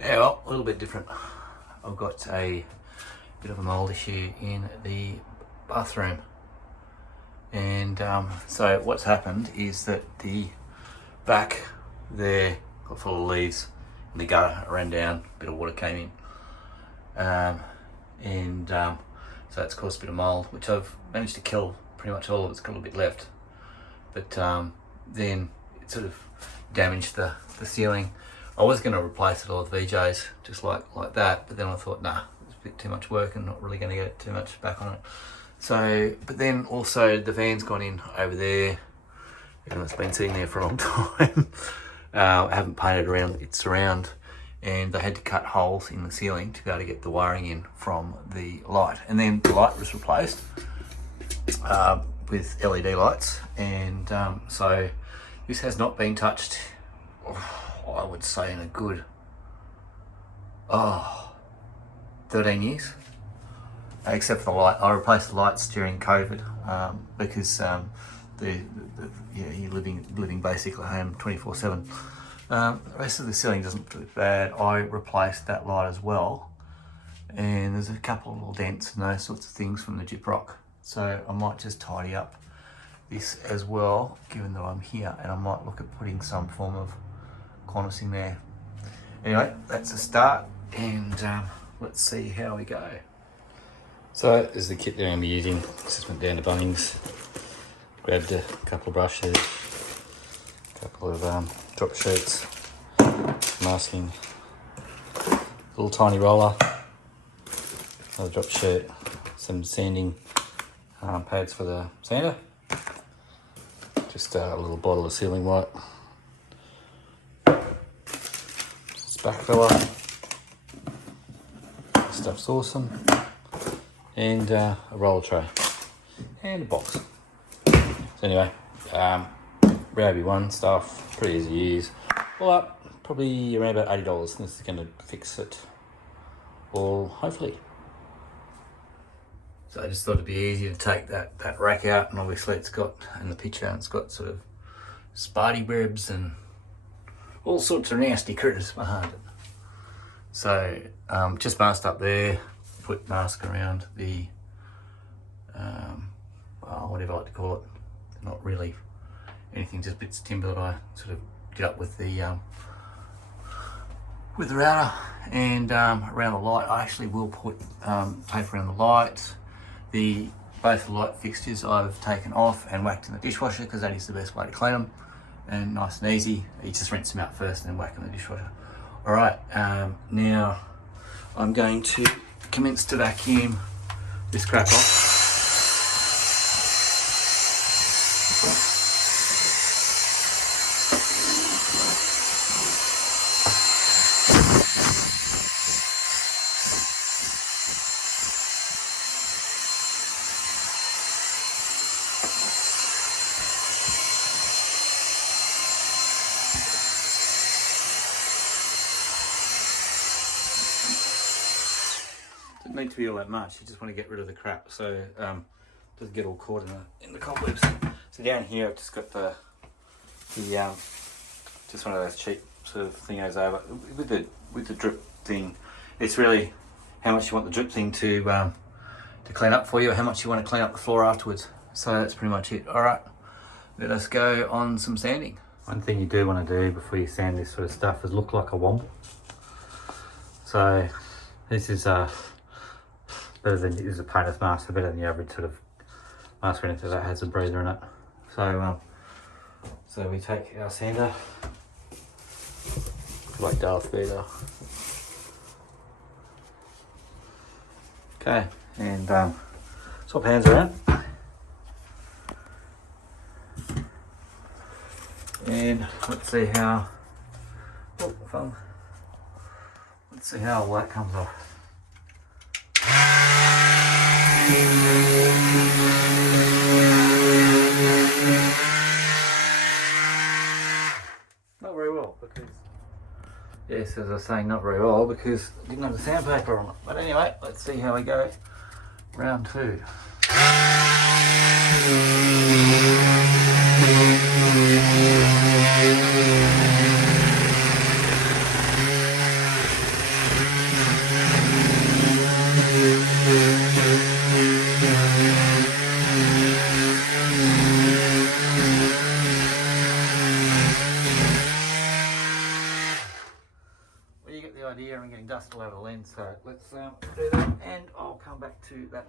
Yeah, well, a little bit different. I've got a bit of a mold issue in the bathroom, and so what's happened is that the back there got full of leaves and the gutter ran down, a bit of water came in, and so it's caused a bit of mold, which I've managed to kill pretty much all of it. It's got a little bit left, but then it sort of damaged the ceiling. I was going to replace it all with VJs just like that, but then I thought, nah, it's a bit too much work and not really going to get too much back on it. So, but then also the van's gone in over there, and it's been sitting there for a long time. I haven't painted around its surround, and they had to cut holes in the ceiling to be able to get the wiring in from the light. And then the light was replaced with LED lights, and so this has not been touched, I would say, in a good 13 years, except for the light. I replaced the lights during COVID because you're living basically home 24/7. The rest of the ceiling doesn't look bad. I replaced that light as well, and there's a couple of little dents and those sorts of things from the gyprock. So I might just tidy up this as well, given that I'm here, and I might look at putting some form of cornicing there. Anyway, that's a start, and let's see how we go. So this is the kit that I'm using. Just went down to Bunnings, grabbed a couple of brushes, a couple of drop sheets, masking, little tiny roller, another drop sheet, some sanding pads for the sander, just a little bottle of sealing white, spackler, stuff's awesome, and a roller tray and a box. So anyway, Rowby 1 stuff, pretty easy to use. All up, probably around about $80. This is going to fix it all, hopefully. So I just thought it'd be easier to take that rack out, and obviously it's got, in the picture, it's got sort of spidey webs and all sorts of nasty critters behind it. So just masked up there, put mask around the, whatever I like to call it, not really anything, just bits of timber that I sort of get up with the router, and around the light I actually will put tape around the light. Both the light fixtures I've taken off and whacked in the dishwasher, because that is the best way to clean them, and nice and easy. You just rinse them out first and then whack in the dishwasher. All right, now I'm going to commence to vacuum this crap off. Doesn't need to be all that much, you just want to get rid of the crap, so it doesn't get all caught in the cobwebs. So down here I've just got the just one of those cheap sort of thingos over with the drip thing. It's really how much you want the drip thing to clean up for you, or how much you want to clean up the floor afterwards. So that's pretty much it. All right, let us go on some sanding. One thing you do want to do before you sand this sort of stuff is look like a womble. So this is better than, this is a painter's mask, so better than the average sort of mask or anything that has a breather in it. So we take our sander, like Darth Vader. Okay, and swap hands around. And let's see how, let's see how all that comes off. Not very well, because, yes, as I was saying, not very well because I didn't have the sandpaper on it. But anyway, let's see how we go. Round 2. the idea. I'm getting dust all over the lens, so let's do that, and I'll come back to that.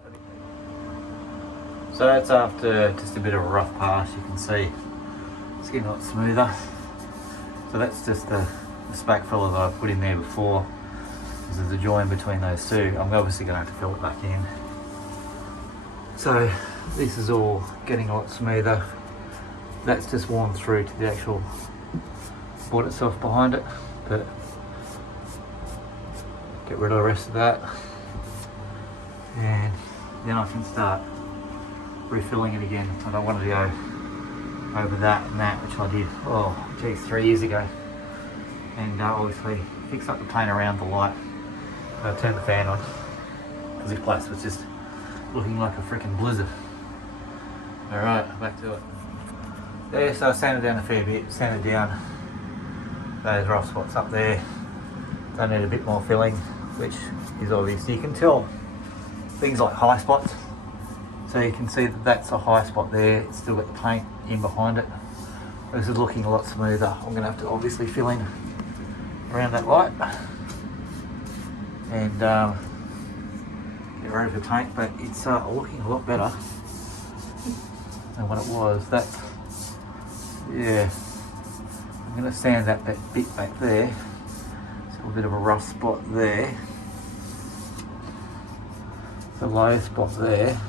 So it's after just a bit of a rough pass. You can see it's getting a lot smoother. So that's just the spack filler that I put in there before. There's a join between those two. I'm obviously going to have to fill it back in. So this is all getting a lot smoother. That's just worn through to the actual board itself behind it, but get rid of the rest of that, and then I can start refilling it again. I don't want to go over that and that, which I did, oh geez, 3 years ago, and obviously fix up the paint around the light. I turned the fan on because this place was just looking like a freaking blizzard. Alright, back to it. There, so I sanded down a fair bit, sanded down those rough spots up there. They need a bit more filling, which is obvious. You can tell things like high spots. So you can see that that's a high spot there. It's still got the paint in behind it. This is looking a lot smoother. I'm going to have to obviously fill in around that light and get rid of the paint, but it's looking a lot better than what it was. That, yeah, I'm going to sand that bit back there. A bit of a rough spot there, the low spot there.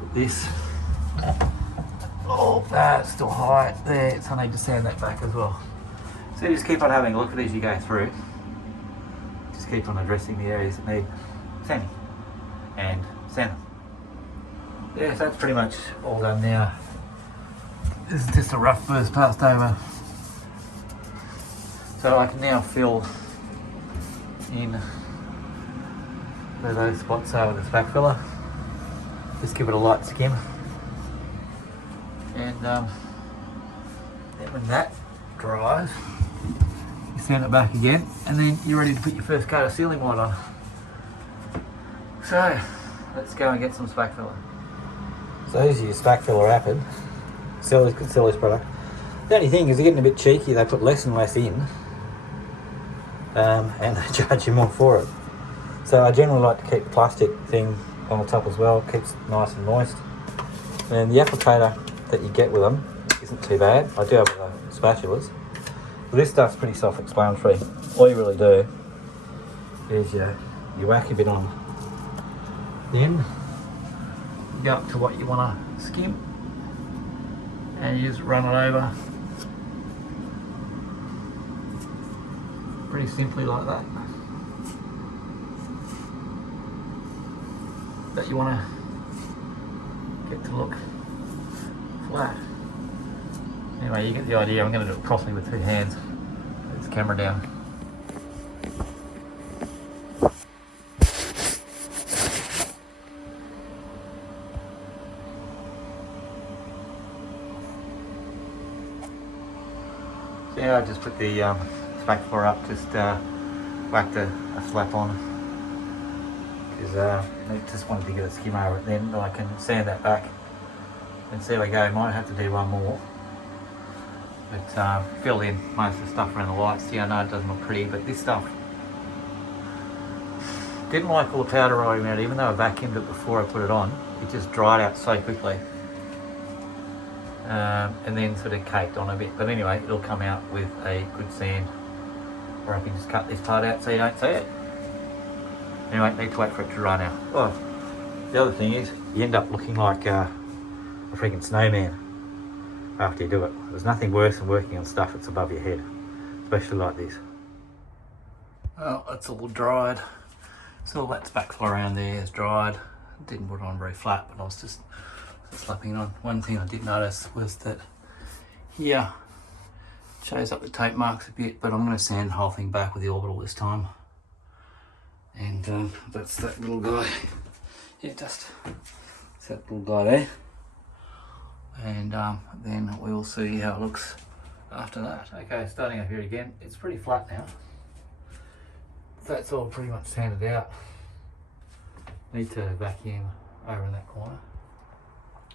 Put this, oh, that's still high there, so I need to sand that back as well. So you just keep on having a look at it as you go through. Just keep on addressing the areas that need sanding and sand. Yeah, so that's pretty much all done now. This is just a rough first passed over. So I can now fill in where those spots are with the spack filler. Just give it a light skim. And then when that dries, you sand it back again, and then you're ready to put your first coat of sealing white on. So let's go and get some spack filler. So here's your spack filler wrapping. Seller's product. The only thing is they're getting a bit cheeky. They put less and less in. And they charge you more for it. So I generally like to keep the plastic thing on the top as well, it keeps it nice and moist. And the applicator that you get with them isn't too bad. I do have spatulas. But this stuff's pretty self-explanatory. All you really do is you whack a bit on the end, go up to what you want to skim, and you just run it over. Pretty simply like that. That you want to get to look flat. Anyway, you get the idea. I'm going to do it properly with 2 hands. Put this camera down. So yeah, I just put the spack filler up, just whacked a flap on, because I just wanted to get a skim over it. Then I can sand that back and see how we go. Might have to do one more, but fill in most of the stuff around the lights. Yeah, I know it doesn't look pretty, but this stuff, didn't like all the powder rolling out. Even though I vacuumed it before I put it on, it just dried out so quickly. And then sort of caked on a bit, but anyway, it'll come out with a good sand, or I can just cut this part out so you don't see it. Anyway, need to wait for it to dry now. Oh, the other thing is, you end up looking like a freaking snowman after you do it. There's nothing worse than working on stuff that's above your head, especially like this. Well, it's all dried. So all that spackle around there is dried. Didn't put it on very flat, but I was just slapping it on. One thing I did notice was that here shows up the tape marks a bit, but I'm going to sand the whole thing back with the orbital this time. And that's that little guy. Yeah, just that little guy there. And then we'll see how it looks after that. Okay, starting up here again. It's pretty flat now. That's all pretty much sanded out. Need to vacuum over in that corner.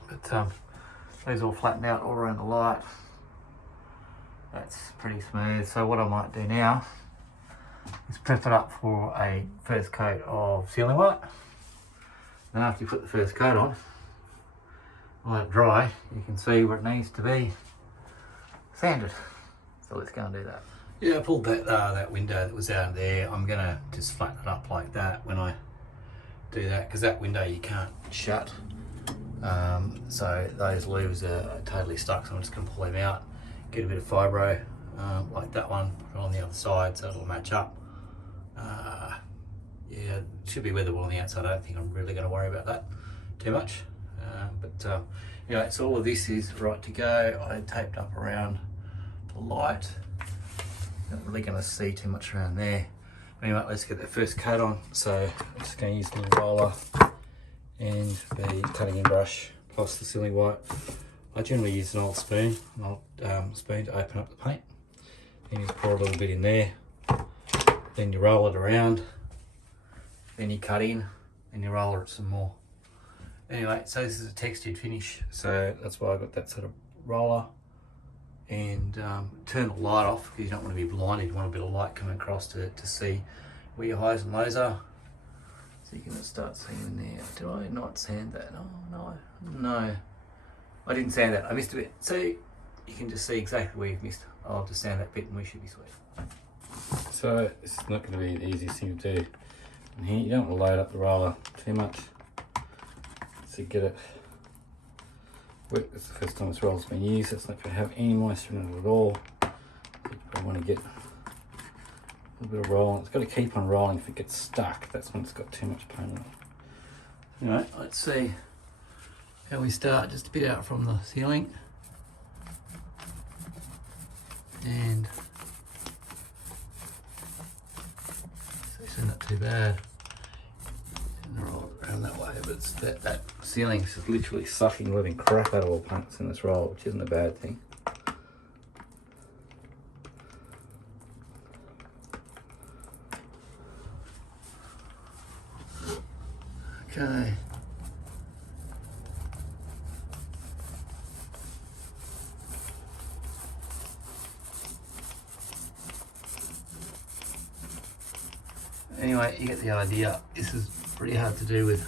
But these all flattened out all around the light. That's pretty smooth. So what I might do now is prep it up for a first coat of sealing white. Then after you put the first coat on, let it dry, you can see where it needs to be sanded. So let's go and do that. Yeah, I pulled that window that was out there. I'm gonna just flatten it up like that when I do that, because that window you can't shut. So those louvers are totally stuck, so I'm just gonna pull them out, get a bit of fibro like that one, put it on the other side so it'll match up. Yeah, it should be weathable on the outside. I don't think I'm really going to worry about that too much. Anyway, so all of this is right to go. I taped up around the light. Not really going to see too much around there. Anyway, let's get that first coat on. So I'm just going to use a little roller and the cutting in brush plus the sealing white. I generally use an old spoon, spoon to open up the paint. Then you just pour a little bit in there. Then you roll it around. Then you cut in and you roll it some more. Anyway, so this is a textured finish, so that's why I got that sort of roller. And turn the light off because you don't want to be blinded. You want a bit of light coming across to see where your highs and lows are. So you can start seeing in there. Did I not sand that? No. I didn't sand that. I missed a bit. So you can just see exactly where you've missed. I'll just sand that bit and we should be sweet. So it's not going to be the easiest thing to do. And here you don't want to load up the roller too much to get it wet. It's the first time this roller's been used. It's not going to have any moisture in it at all. You probably want to get a little bit of rolling. It's got to keep on rolling. If it gets stuck, that's when it's got too much paint on it. Anyway, let's see how we start. Just a bit out from the ceiling. And not too bad. And roll it around that way, but it's that ceiling is just literally sucking living crap out of all paints in this roll, which isn't a bad thing. Okay. Anyway, you get the idea. This is pretty hard to do with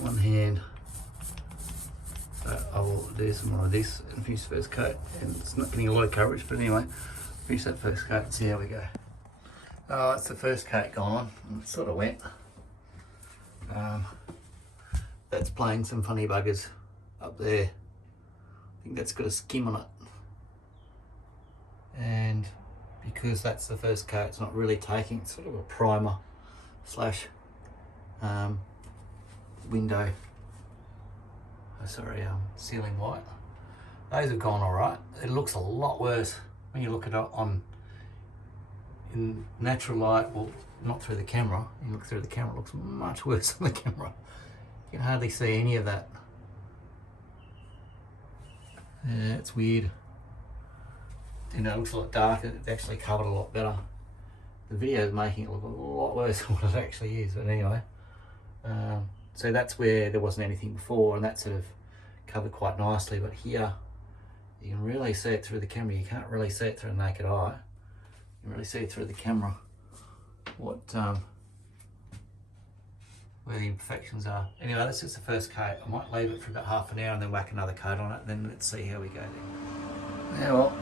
one hand. So I will do some more of this and finish the first coat. And it's not getting a lot of coverage, but anyway, finish that first coat and see how we go. Oh, that's the first coat gone on. It's sort of wet. That's playing some funny buggers up there. I think that's got a skim on it. And because that's the first coat, it's not really taking. It's sort of a primer slash window. Sealing white. Those have gone all right. It looks a lot worse when you look at it in natural light. Well, not through the camera. You look through the camera, it looks much worse on the camera. You can hardly see any of that. Yeah, it's weird. You know, it looks a lot darker. It's actually covered a lot better. The video is making it look a lot worse than what it actually is. But anyway, so that's where there wasn't anything before, and that sort of covered quite nicely. But here, you can really see it through the camera. You can't really see it through the naked eye. You can really see it through the camera what where the imperfections are. Anyway, that's just the first coat. I might leave it for about half an hour and then whack another coat on it. Then let's see how we go then. Yeah, well,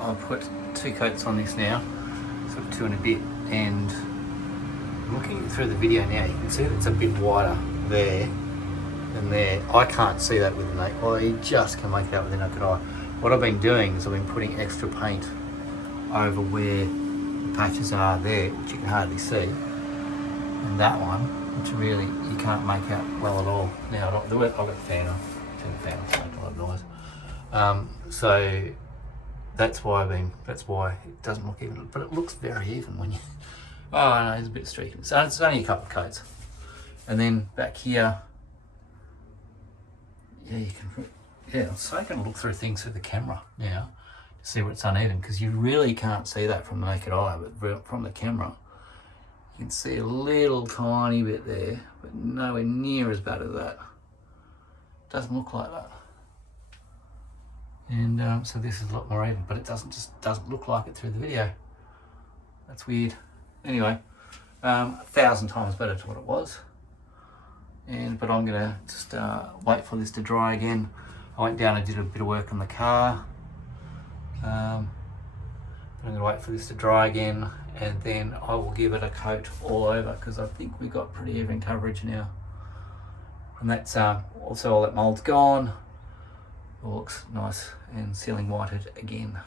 I'll put 2 coats on this now, sort of 2 and a bit, and looking through the video now, you can see that it's a bit wider there than there. I can't see that with the naked eye. Well, you just can make it out with the naked eye. What I've been doing is I've been putting extra paint over where the patches are there, which you can hardly see, and that one, which really you can't make out well at all. Now I've got the fan on. Turn the fan off, so I don't have noise. So that's why it doesn't look even, but it looks very even when you. Oh no, there's a bit of streaking. So it's only a couple of coats, and then back here, yeah, you can. Yeah, so I can look through things through the camera now to see where it's uneven, because you really can't see that from the naked eye, but from the camera, you can see a little tiny bit there, but nowhere near as bad as that. Doesn't look like that. And so this is a lot more even, but it just doesn't look like it through the video. That's weird. Anyway, 1,000 times better to what it was. But I'm gonna just wait for this to dry again. I went down and did a bit of work on the car. I'm gonna wait for this to dry again, and then I will give it a coat all over, because I think we got pretty even coverage now. And that's also all that mold's gone. It looks nice and ceiling whited again.